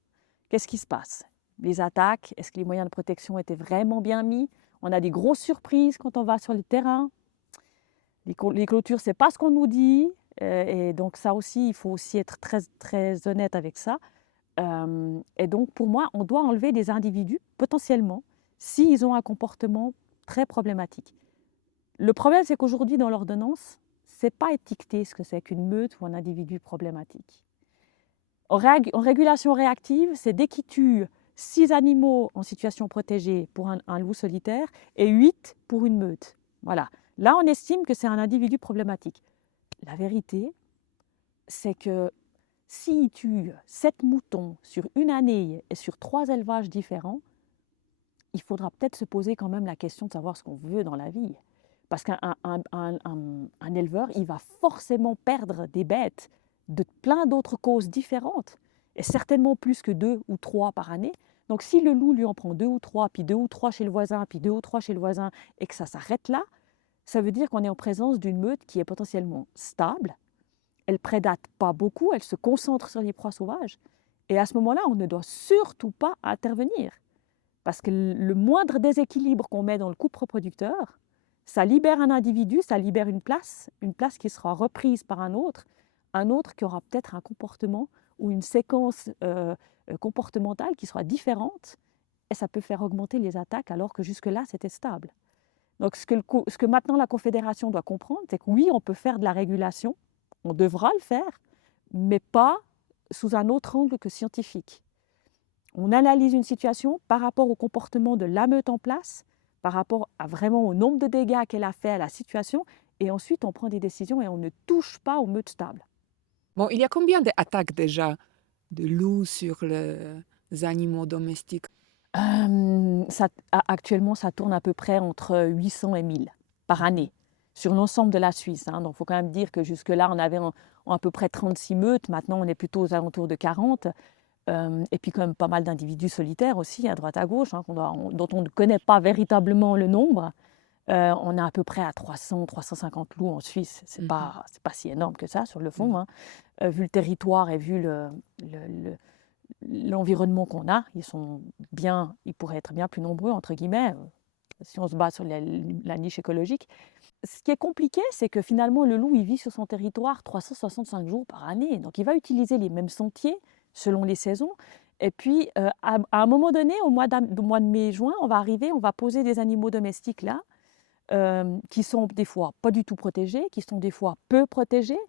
Qu'est-ce qui se passe? Les attaques, est-ce que les moyens de protection étaient vraiment bien mis? On a des grosses surprises quand on va sur le terrain. Les clôtures, ce n'est pas ce qu'on nous dit. Et donc ça aussi, il faut aussi être très, très honnête avec ça. Et donc pour moi, on doit enlever des individus, potentiellement, s'ils ont un comportement très problématique. Le problème, c'est qu'aujourd'hui, dans l'ordonnance, ce n'est pas étiqueté ce que c'est qu'une meute ou un individu problématique. En régulation réactive, c'est dès qu'il tue 6 animaux en situation protégée pour un loup solitaire et 8 pour une meute. Voilà. Là, on estime que c'est un individu problématique. La vérité, c'est que s'il tue 7 moutons sur une année et sur 3 élevages différents, il faudra peut-être se poser quand même la question de savoir ce qu'on veut dans la vie. Parce qu'un éleveur, il va forcément perdre des bêtes de plein d'autres causes différentes, et certainement plus que 2 ou 3 par année. Donc si le loup lui en prend 2 ou 3, puis 2 ou 3 chez le voisin, puis 2 ou 3 chez le voisin, et que ça s'arrête là, ça veut dire qu'on est en présence d'une meute qui est potentiellement stable, elle prédate pas beaucoup, elle se concentre sur les proies sauvages, et à ce moment-là, on ne doit surtout pas intervenir. Parce que le moindre déséquilibre qu'on met dans le couple reproducteur, ça libère un individu, ça libère une place qui sera reprise par un autre qui aura peut-être un comportement ou une séquence comportementale qui sera différente, et ça peut faire augmenter les attaques alors que jusque-là, c'était stable. Donc ce que maintenant la Confédération doit comprendre, c'est que oui, on peut faire de la régulation, on devra le faire, mais pas sous un autre angle que scientifique. On analyse une situation par rapport au comportement de la meute en place, par rapport vraiment au nombre de dégâts qu'elle a fait à la situation, et ensuite on prend des décisions et on ne touche pas aux meutes stables. Bon, il y a combien d'attaques déjà de loups sur les animaux domestiques? Actuellement, ça tourne à peu près entre 800 et 1000 par année, sur l'ensemble de la Suisse. Donc il faut quand même dire que jusque-là, on avait à peu près 36 meutes, maintenant on est plutôt aux alentours de 40. Et puis quand même pas mal d'individus solitaires aussi, à droite à gauche, dont on ne connaît pas véritablement le nombre. On est à peu près à 300, 350 loups en Suisse. C'est pas si énorme que ça sur le fond, vu le territoire et vu l'environnement qu'on a. Ils pourraient être bien plus nombreux, entre guillemets, si on se base sur la niche écologique. Ce qui est compliqué, c'est que finalement, le loup, il vit sur son territoire 365 jours par année. Donc, il va utiliser les mêmes sentiers selon les saisons. Et puis, à un moment donné, au mois de mai-juin, on va poser des animaux domestiques là, qui sont des fois pas du tout protégés, qui sont des fois peu protégés,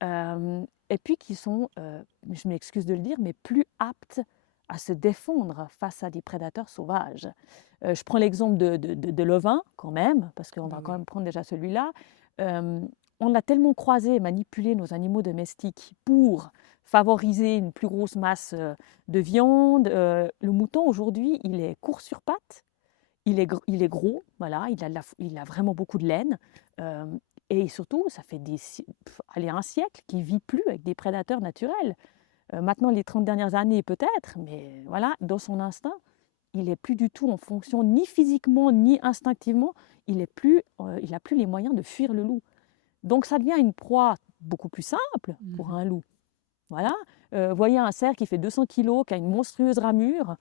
et puis qui sont, je m'excuse de le dire, mais plus aptes à se défendre face à des prédateurs sauvages. Je prends l'exemple de l'ovin quand même, parce qu'on va quand même prendre déjà celui-là. On a tellement croisé et manipulé nos animaux domestiques pour favoriser une plus grosse masse de viande. Le mouton, aujourd'hui, il est court sur pattes, il est gros, voilà, il a vraiment beaucoup de laine. Et surtout, ça fait un siècle qu'il ne vit plus avec des prédateurs naturels. Maintenant, les 30 dernières années peut-être, mais voilà, dans son instinct, il n'est plus du tout en fonction, ni physiquement, ni instinctivement, il n'a plus les moyens de fuir le loup. Donc ça devient une proie beaucoup plus simple pour un loup. Voilà. Voyez un cerf qui fait 200 kilos, qui a une monstrueuse ramure,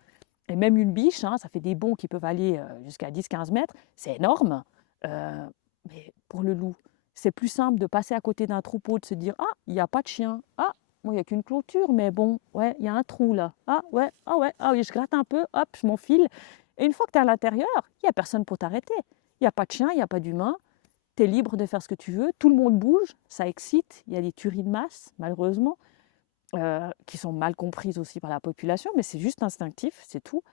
et même une biche, ça fait des bonds qui peuvent aller jusqu'à 10-15 mètres, c'est énorme. Mais pour le loup, c'est plus simple de passer à côté d'un troupeau, de se dire « Ah, il n'y a pas de chien. Ah, il n'y a qu'une clôture, mais bon, ouais, il y a un trou là. Ah ouais, ah oui, je gratte un peu, hop, je m'enfile. » Et une fois que tu es à l'intérieur, il n'y a personne pour t'arrêter. Il n'y a pas de chien, il n'y a pas d'humain. Tu es libre de faire ce que tu veux. Tout le monde bouge, ça excite. Il y a des tueries de masse, malheureusement, qui sont mal comprises aussi par la population, mais c'est juste instinctif, c'est tout.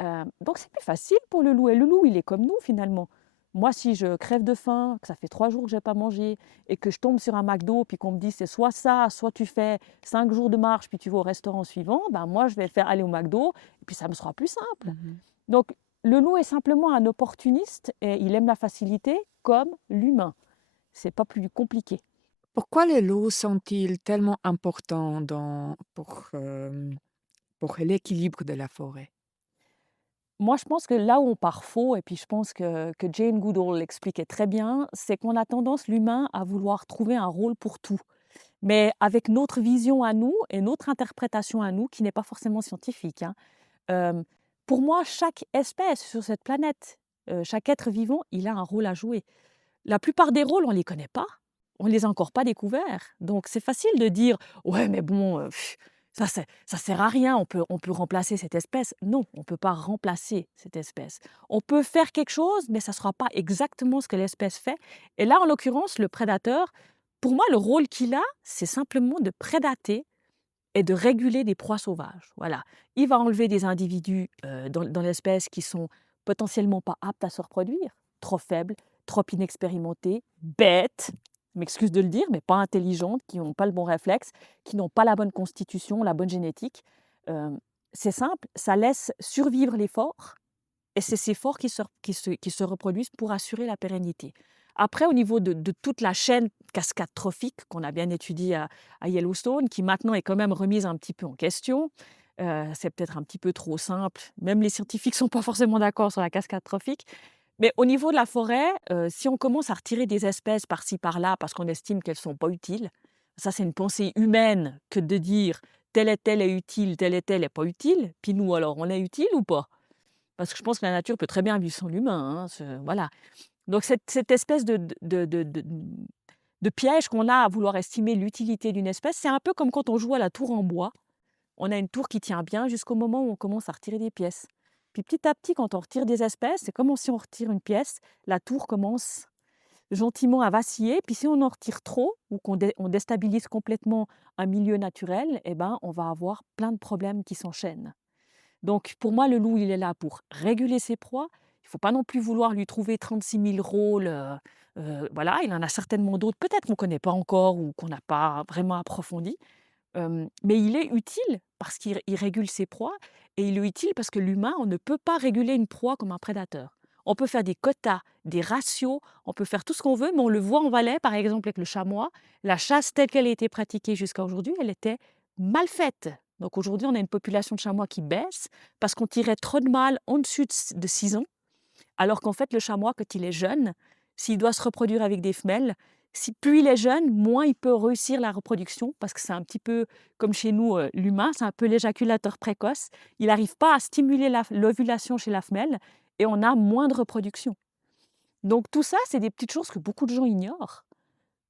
Donc c'est plus facile pour le loup. Et le loup, il est comme nous finalement. Moi, si je crève de faim, que ça fait 3 jours que je n'ai pas mangé, et que je tombe sur un McDo, puis qu'on me dit c'est soit ça, soit tu fais 5 jours de marche, puis tu vas au restaurant suivant, ben moi, je vais le faire aller au McDo, et puis ça me sera plus simple. Donc, le loup est simplement un opportuniste, et il aime la facilité comme l'humain. C'est pas plus compliqué. Pourquoi les loups sont-ils tellement importants pour pour l'équilibre de la forêt? Moi, je pense que là où on part faux, et puis je pense que Jane Goodall l'expliquait très bien, c'est qu'on a tendance, l'humain, à vouloir trouver un rôle pour tout, mais avec notre vision à nous et notre interprétation à nous, qui n'est pas forcément scientifique, hein. Hem, pour moi, chaque espèce sur cette planète, chaque être vivant, il a un rôle à jouer. La plupart des rôles, on les connaît pas, on les a encore pas découverts. Donc c'est facile de dire: «Ouais, mais bon, ça sert à rien, on peut remplacer cette espèce». Non, on peut pas remplacer cette espèce. On peut faire quelque chose, mais ça sera pas exactement ce que l'espèce fait. Et là, en l'occurrence, le prédateur, pour moi, le rôle qu'il a, c'est simplement de prédater et de réguler des proies sauvages. Voilà. Il va enlever des individus, dans l'espèce qui sont potentiellement pas aptes à se reproduire, trop faibles, trop inexpérimentés, bêtes, je m'excuse de le dire, mais pas intelligentes, qui n'ont pas le bon réflexe, qui n'ont pas la bonne constitution, la bonne génétique. Hem, c'est simple, ça laisse survivre les forts et c'est ces forts qui se reproduisent pour assurer la pérennité. Après, au niveau de toute la chaîne cascade trophique qu'on a bien étudiée à Yellowstone, qui maintenant est quand même remise un petit peu en question, c'est peut-être un petit peu trop simple. Même les scientifiques ne sont pas forcément d'accord sur la cascade trophique. Mais au niveau de la forêt, si on commence à retirer des espèces par-ci par-là parce qu'on estime qu'elles ne sont pas utiles, ça c'est une pensée humaine que de dire telle est utile, telle est pas utile. Puis nous alors, on est utile ou pas? Parce que je pense que la nature peut très bien vivre sans l'humain, hein, voilà. Donc cette espèce de piège qu'on a à vouloir estimer l'utilité d'une espèce, c'est un peu comme quand on joue à la tour en bois. On a une tour qui tient bien jusqu'au moment où on commence à retirer des pièces. Puis petit à petit, quand on retire des espèces, c'est comme si on retire une pièce, la tour commence gentiment à vaciller. Puis si on en retire trop ou on déstabilise complètement un milieu naturel, eh ben, on va avoir plein de problèmes qui s'enchaînent. Donc pour moi, le loup, il est là pour réguler ses proies. Il ne faut pas non plus vouloir lui trouver 36 000 rôles. Voilà, il en a certainement d'autres, peut-être qu'on ne connaît pas encore ou qu'on n'a pas vraiment approfondi. Mais il est utile parce qu'il régule ses proies et il est utile parce que l'humain, on ne peut pas réguler une proie comme un prédateur. On peut faire des quotas, des ratios, on peut faire tout ce qu'on veut, mais on le voit en Valais, par exemple, avec le chamois. La chasse telle qu'elle a été pratiquée jusqu'à aujourd'hui, elle était mal faite. Donc aujourd'hui, on a une population de chamois qui baisse parce qu'on tirait trop de mâles en dessus de 6 ans, alors qu'en fait, le chamois, quand il est jeune, s'il doit se reproduire avec des femelles, plus il est jeune, moins il peut réussir la reproduction, parce que c'est un petit peu comme chez nous, l'humain, c'est un peu l'éjaculateur précoce. Il n'arrive pas à stimuler l'ovulation chez la femelle et on a moins de reproduction. Donc tout ça, c'est des petites choses que beaucoup de gens ignorent.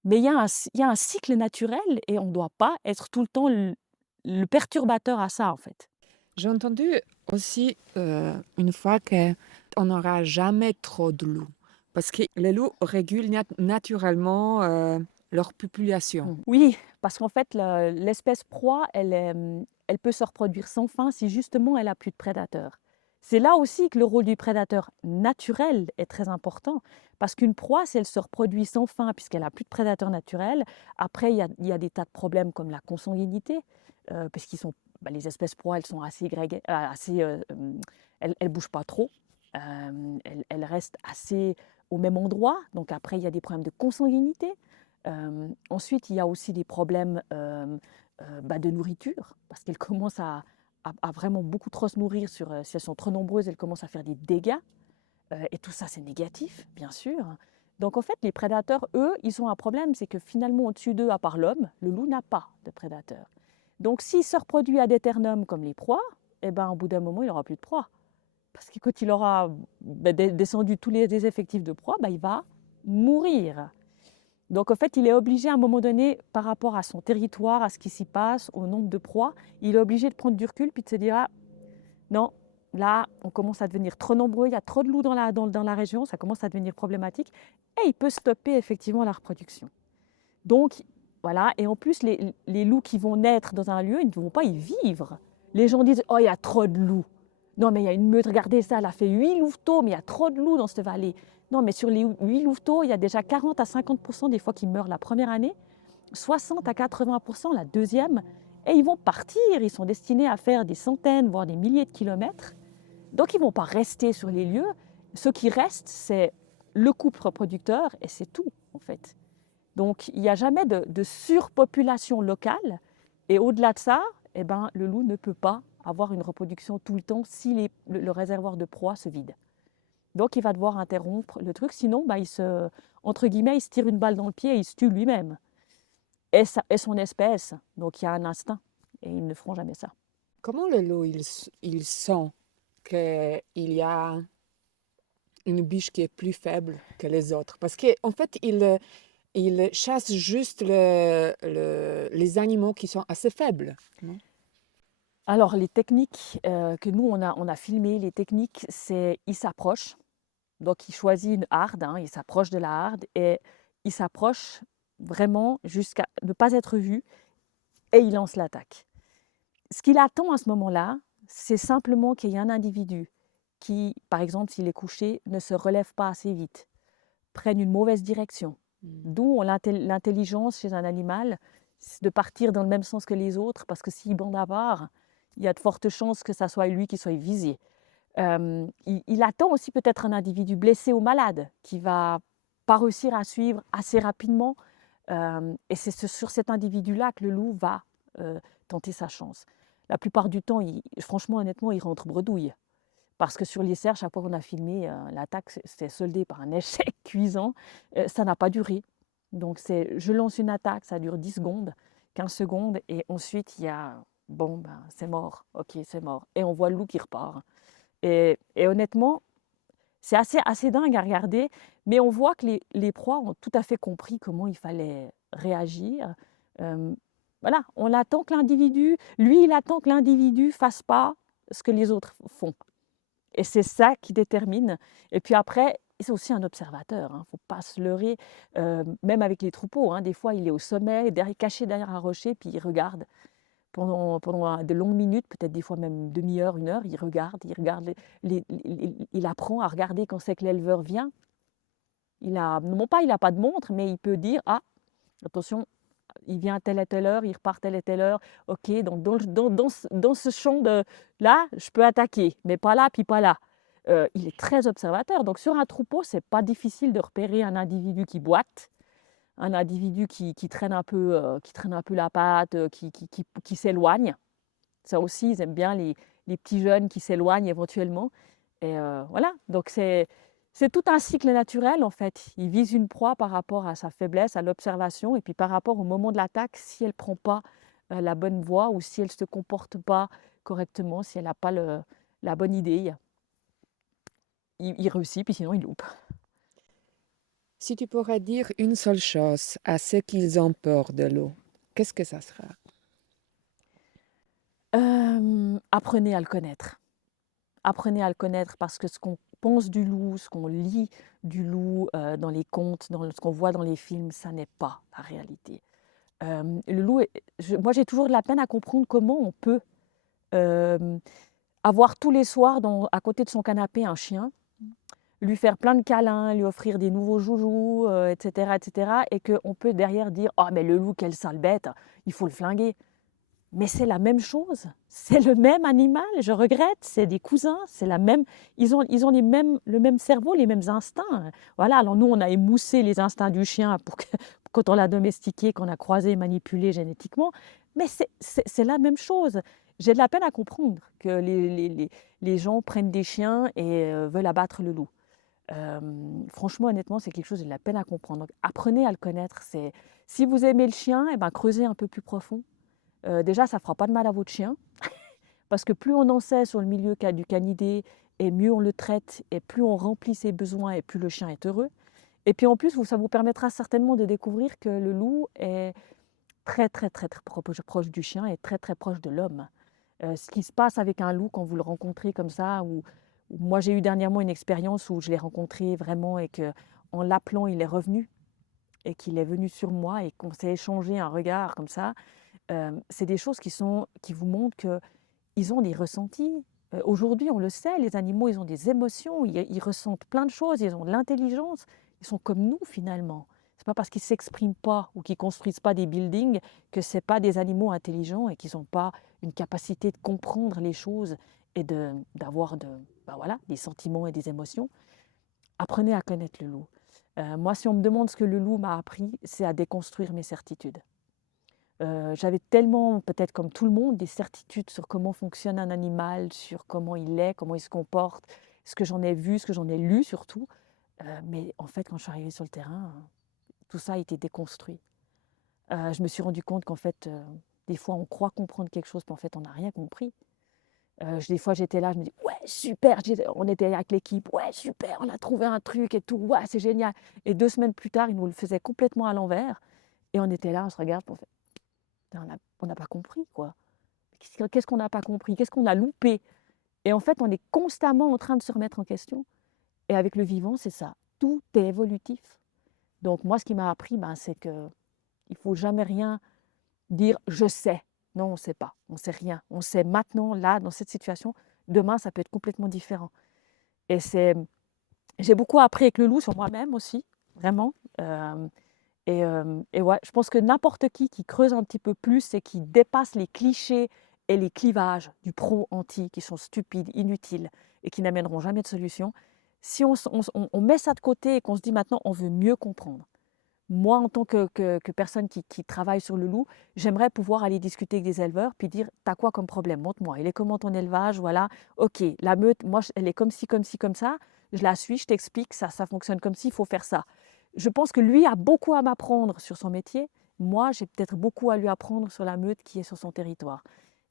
Mais il y a un cycle naturel et on ne doit pas être tout le temps le perturbateur à ça, en fait. J'ai entendu aussi une fois qu'on n'aura jamais trop de loups parce que les loups régulent naturellement leur population. Oui, parce qu'en fait, l'espèce proie, elle peut se reproduire sans fin si justement elle a plus de prédateurs. C'est là aussi que le rôle du prédateur naturel est très important, parce qu'une proie, si elle se reproduit sans fin puisqu'elle a plus de prédateurs naturels, après il y a des tas de problèmes comme la consanguinité, parce les espèces proies, elles sont assez elles bougent pas trop, elles restent assez au même endroit, donc après il y a des problèmes de consanguinité. Ensuite, il y a aussi des problèmes, de nourriture, parce qu'elles commencent à vraiment beaucoup trop se nourrir si elles sont trop nombreuses, elles commencent à faire des dégâts, et tout ça, c'est négatif, bien sûr. Donc en fait, les prédateurs, eux, ils ont un problème, c'est que finalement, au-dessus d'eux, à part l'homme, le loup n'a pas de prédateurs. Donc s'il se reproduit ad aeternum comme les proies, eh ben, au bout d'un moment, il n'aura plus de proies. Parce que quand il aura descendu tous les effectifs de proies, il va mourir. Donc en fait, il est obligé à un moment donné, par rapport à son territoire, à ce qui s'y passe, au nombre de proies, il est obligé de prendre du recul puis de se dire: «Ah non, là, on commence à devenir trop nombreux, il y a trop de loups dans la région, ça commence à devenir problématique», et il peut stopper effectivement la reproduction. Donc voilà, et en plus les loups qui vont naître dans un lieu, ils ne vont pas y vivre. Les gens disent: «Oh, il y a trop de loups. Non, mais il y a une meute, regardez ça, elle a fait 8 louveteaux, mais il y a trop de loups dans cette vallée». Non, mais sur les 8 louveteaux, il y a déjà 40 à 50% des fois qui meurent la première année, 60 à 80% la deuxième, et ils vont partir, ils sont destinés à faire des centaines, voire des milliers de kilomètres. Donc ils ne vont pas rester sur les lieux. Ce qui reste, c'est le couple reproducteur, et c'est tout, en fait. Donc il n'y a jamais de surpopulation locale, et au-delà de ça, eh ben, le loup ne peut pas avoir une reproduction tout le temps si le réservoir de proie se vide. Donc il va devoir interrompre le truc, sinon entre guillemets, il se tire une balle dans le pied et il se tue lui-même. Et son espèce, donc il y a un instinct, et ils ne feront jamais ça. Comment le loup, il sent qu'il y a une biche qui est plus faible que les autres? Parce qu'en fait, il chasse juste les animaux qui sont assez faibles, non? Alors les techniques que nous on a filmées, les techniques, c'est il s'approche, donc il choisit une harde, hein, il s'approche de la harde et il s'approche vraiment jusqu'à ne pas être vu et il lance l'attaque. Ce qu'il attend à ce moment-là, c'est simplement qu'il y ait un individu qui, par exemple, s'il est couché, ne se relève pas assez vite, prenne une mauvaise direction. D'où l'intelligence chez un animal, c'est de partir dans le même sens que les autres, parce que s'il bande à part, il y a de fortes chances que ça soit lui qui soit visé. Il attend aussi peut-être un individu blessé ou malade qui va pas réussir à suivre assez rapidement. Et c'est sur cet individu-là que le loup va tenter sa chance. La plupart du temps, franchement, honnêtement, il rentre bredouille. Parce que sur les cerfs, chaque fois qu'on a filmé, l'attaque s'est soldée par un échec cuisant. Ça n'a pas duré. Donc, je lance une attaque, ça dure 10 secondes, 15 secondes, et ensuite, il y a, bon, ben, c'est mort, ok, c'est mort. Et on voit le loup qui repart. Et honnêtement, c'est assez dingue à regarder, mais on voit que les proies ont tout à fait compris comment il fallait réagir. Euh, voilà, on attend que lui, il attend que l'individu fasse pas ce que les autres font. Et c'est ça qui détermine. Et puis après, c'est aussi un observateur, hein, faut pas se leurrer, même avec les troupeaux, hein, des fois, il est au sommet, caché derrière un rocher, puis il regarde pendant de longues minutes, peut-être des fois même une demi-heure, une heure, il regarde, il apprend à regarder quand c'est que l'éleveur vient. Non pas, il n'a pas de montre, mais il peut dire, ah, attention, il vient à telle et telle heure, il repart telle et telle heure. Ok, donc dans ce champ de là, je peux attaquer, mais pas là, puis pas là. Il est très observateur. Donc sur un troupeau, c'est pas difficile de repérer un individu qui boite, un individu qui traîne un peu, la patte, qui s'éloigne. Ça aussi, ils aiment bien les petits jeunes qui s'éloignent éventuellement. Et voilà, donc c'est tout un cycle naturel en fait. Il vise une proie par rapport à sa faiblesse, à l'observation, et puis par rapport au moment de l'attaque, si elle ne prend pas la bonne voie ou si elle ne se comporte pas correctement, si elle n'a pas la bonne idée, il réussit, puis sinon il loupe. Si tu pourrais dire une seule chose à ceux qui ont peur de l'eau, qu'est-ce que ça sera? Apprenez à le connaître. Apprenez à le connaître parce que ce qu'on pense du loup, ce qu'on lit du loup dans les contes, ce qu'on voit dans les films, ça n'est pas la réalité. Le loup, moi j'ai toujours de la peine à comprendre comment on peut avoir tous les soirs à côté de son canapé un chien, lui faire plein de câlins, lui offrir des nouveaux joujoux, etc., et qu'on peut derrière dire «Oh mais le loup, quelle sale bête, il faut le flinguer». Mais c'est la même chose, c'est le même animal, je regrette, c'est des cousins, c'est la même, ils ont le même cerveau, les mêmes instincts. Voilà, alors nous, on a émoussé les instincts du chien quand on l'a domestiqué, qu'on a croisé et manipulé génétiquement, mais c'est la même chose. J'ai de la peine à comprendre que les gens prennent des chiens et veulent abattre le loup. Franchement, honnêtement, c'est quelque chose que j'ai de la peine à comprendre. Donc, apprenez à le connaître. Si vous aimez le chien, eh ben, creusez un peu plus profond. Déjà, ça ne fera pas de mal à votre chien, parce que plus on en sait sur le milieu du canidé, et mieux on le traite, et plus on remplit ses besoins, et plus le chien est heureux. Et puis en plus, ça vous permettra certainement de découvrir que le loup est très, très, très, très proche du chien et très, très proche de l'homme. Ce qui se passe avec un loup quand vous le rencontrez comme ça, ou moi j'ai eu dernièrement une expérience où je l'ai rencontré vraiment et qu'en l'appelant, il est revenu et qu'il est venu sur moi et qu'on s'est échangé un regard comme ça. C'est des choses qui vous montrent qu'ils ont des ressentis. Aujourd'hui, on le sait, les animaux, ils ont des émotions, ils ressentent plein de choses, ils ont de l'intelligence. Ils sont comme nous, finalement. C'est pas parce qu'ils ne s'expriment pas ou qu'ils ne construisent pas des buildings que ce pas des animaux intelligents et qu'ils n'ont pas une capacité de comprendre les choses et d'avoir ben voilà, des sentiments et des émotions. Apprenez à connaître le loup. Moi, si on me demande ce que le loup m'a appris, c'est à déconstruire mes certitudes. J'avais tellement, peut-être comme tout le monde, des certitudes sur comment fonctionne un animal, sur comment il est, comment il se comporte, ce que j'en ai vu, ce que j'en ai lu surtout. Mais en fait, quand je suis arrivée sur le terrain, tout ça a été déconstruit. Je me suis rendu compte qu'en fait, des fois, on croit comprendre quelque chose, puis en fait, on n'a rien compris. Des fois, j'étais là, je me dis: «Ouais, super!» On était avec l'équipe: «Ouais, super, on a trouvé un truc et tout, ouais, c'est génial!» Et 2 semaines plus tard, ils nous le faisaient complètement à l'envers et on était là, on se regarde, puis on fait: «Putain, on n'a pas compris, quoi. Qu'est-ce qu'on n'a pas compris? Qu'est-ce qu'on a loupé?» Et en fait, on est constamment en train de se remettre en question et avec le vivant, c'est ça, tout est évolutif. Donc moi, ce qui m'a appris, ben, c'est qu'il ne faut jamais rien dire: «Je sais». Non, on ne sait pas, on ne sait rien. On sait maintenant, là, dans cette situation. Demain, ça peut être complètement différent et j'ai beaucoup appris avec le loup sur moi-même aussi, vraiment, et ouais, je pense que n'importe qui creuse un petit peu plus et qui dépasse les clichés et les clivages du pro-anti qui sont stupides, inutiles et qui n'amèneront jamais de solution, si on met ça de côté et qu'on se dit maintenant: «On veut mieux comprendre». Moi, en tant que personne qui travaille sur le loup, j'aimerais pouvoir aller discuter avec des éleveurs puis dire: «Tu as quoi comme problème? Montre-moi. Il est comment ton élevage? Voilà. OK, la meute, moi, elle est comme ci, comme ci, comme ça. Je la suis, je t'explique, ça fonctionne comme ci, il faut faire ça». Je pense que lui a beaucoup à m'apprendre sur son métier. Moi, j'ai peut-être beaucoup à lui apprendre sur la meute qui est sur son territoire.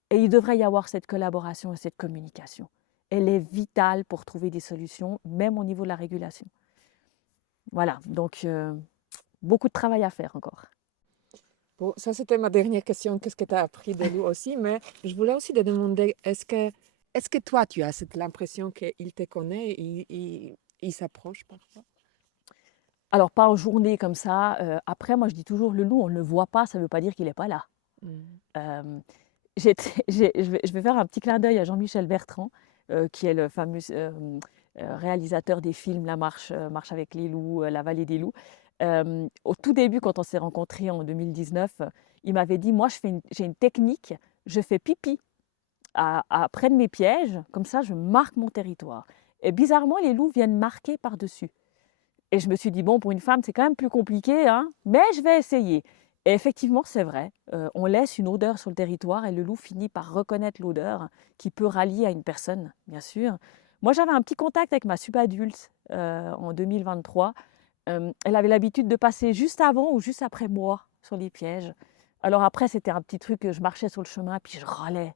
Et il devrait y avoir cette collaboration et cette communication. Elle est vitale pour trouver des solutions, même au niveau de la régulation. Voilà, donc beaucoup de travail à faire encore. Bon, ça, c'était ma dernière question. Qu'est-ce que tu as appris de lui aussi? Mais je voulais aussi te demander, est-ce que toi, tu as l'impression qu'il te connaît et il s'approche parfois? Alors pas en journée comme ça, après moi je dis toujours: «Le loup, on ne le voit pas, ça ne veut pas dire qu'il n'est pas là». Mm. Hem, j'étais je vais faire un petit clin d'œil à Jean-Michel Bertrand, qui est le fameux réalisateur des films La Marche avec les loups, La Vallée des loups. Au tout début, quand on s'est rencontrés en 2019, il m'avait dit: «Moi j'ai une technique, je fais pipi près de mes pièges, comme ça je marque mon territoire» et bizarrement les loups viennent marquer par-dessus. Et je me suis dit: «Bon, pour une femme, c'est quand même plus compliqué, hein, mais je vais essayer» et effectivement, c'est vrai, on laisse une odeur sur le territoire et le loup finit par reconnaître l'odeur qui peut rallier à une personne, bien sûr. Moi, j'avais un petit contact avec ma subadulte, en 2023. Elle avait l'habitude de passer juste avant ou juste après moi sur les pièges. Alors après, c'était un petit truc, je marchais sur le chemin puis je râlais.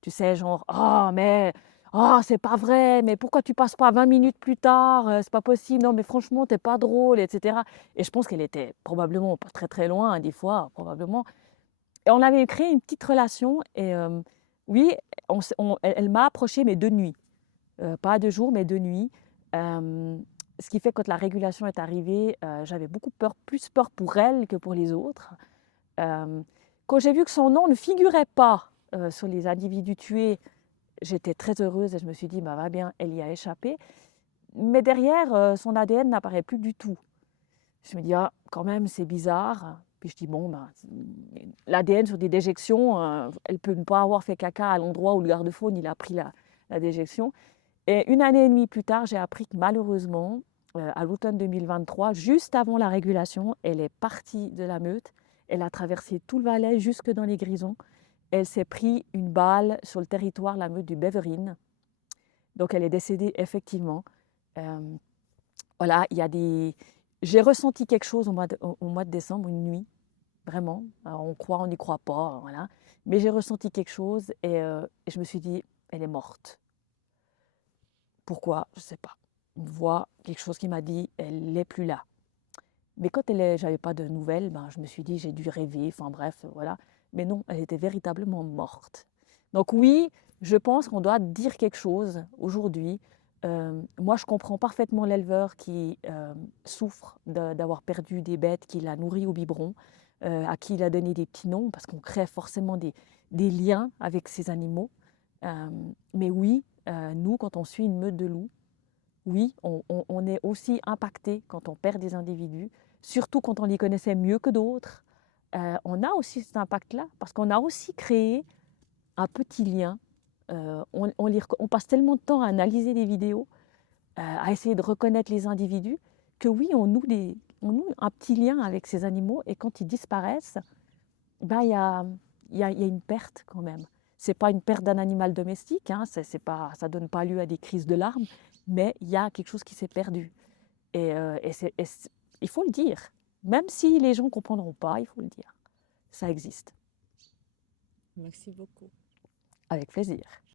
Tu sais, genre: «Oh mais oh c'est pas vrai, mais pourquoi tu passes pas 20 minutes plus tard? C'est pas possible, non mais franchement tu es pas drôle» et cetera et je pense qu'elle était probablement pas très, très loin, hein, des fois, probablement et on avait créé une petite relation et oui, elle m'a approchée mais de nuit, pas de jour mais de nuit. Ce qui fait que quand la régulation est arrivée, j'avais beaucoup peur, plus peur pour elle que pour les autres. Hem, Quand j'ai vu que son nom ne figurait pas, sur les individus tués, j'étais très heureuse et je me suis dit: «Bah, va bien, elle y a échappé». Mais derrière, son ADN n'apparaît plus du tout. Je me dis: «Ah, quand même, c'est bizarre». Puis je dis: «Bon, ben, l'ADN sur des déjections, elle peut ne pas avoir fait caca à l'endroit où le garde-faune, il a pris la déjection». Et 1 année et demie plus tard, j'ai appris que malheureusement, à l'automne 2023, juste avant la régulation, elle est partie de la meute. Elle a traversé tout le Valais jusque dans les Grisons. Elle s'est pris une balle sur le territoire, la meute du Béverine. Donc elle est décédée effectivement. Hem, voilà, il y a des j'ai ressenti quelque chose au mois de décembre, une nuit, vraiment. Alors on croit, on n'y croit pas, voilà. Mais j'ai ressenti quelque chose et je me suis dit: «Elle est morte». Pourquoi? Je ne sais pas. Une voix, quelque chose qui m'a dit: «Elle n'est plus là». Mais quand j'avais pas de nouvelles, ben, je me suis dit: «J'ai dû rêver», enfin bref, voilà. Mais non, elle était véritablement morte. Donc oui, je pense qu'on doit dire quelque chose aujourd'hui. Moi, je comprends parfaitement l'éleveur qui, souffre d'avoir perdu des bêtes qu'il a nourries au biberon, à qui il a donné des petits noms, parce qu'on crée forcément des liens avec ces animaux. Mais oui, nous, quand on suit une meute de loups, oui, on est aussi impacté quand on perd des individus, surtout quand on les connaissait mieux que d'autres. On a aussi cet impact-là parce qu'on a aussi créé un petit lien. On passe tellement de temps à analyser les vidéos, à essayer de reconnaître les individus, que oui, on noue un petit lien avec ces animaux et quand ils disparaissent, ben, il y a une perte quand même. C'est pas une perte d'un animal domestique, hein, c'est pas, ça donne pas lieu à des crises de larmes, mais il y a quelque chose qui s'est perdu. Il faut le dire. Même si les gens ne comprendront pas, il faut le dire. Ça existe. Merci beaucoup. Avec plaisir.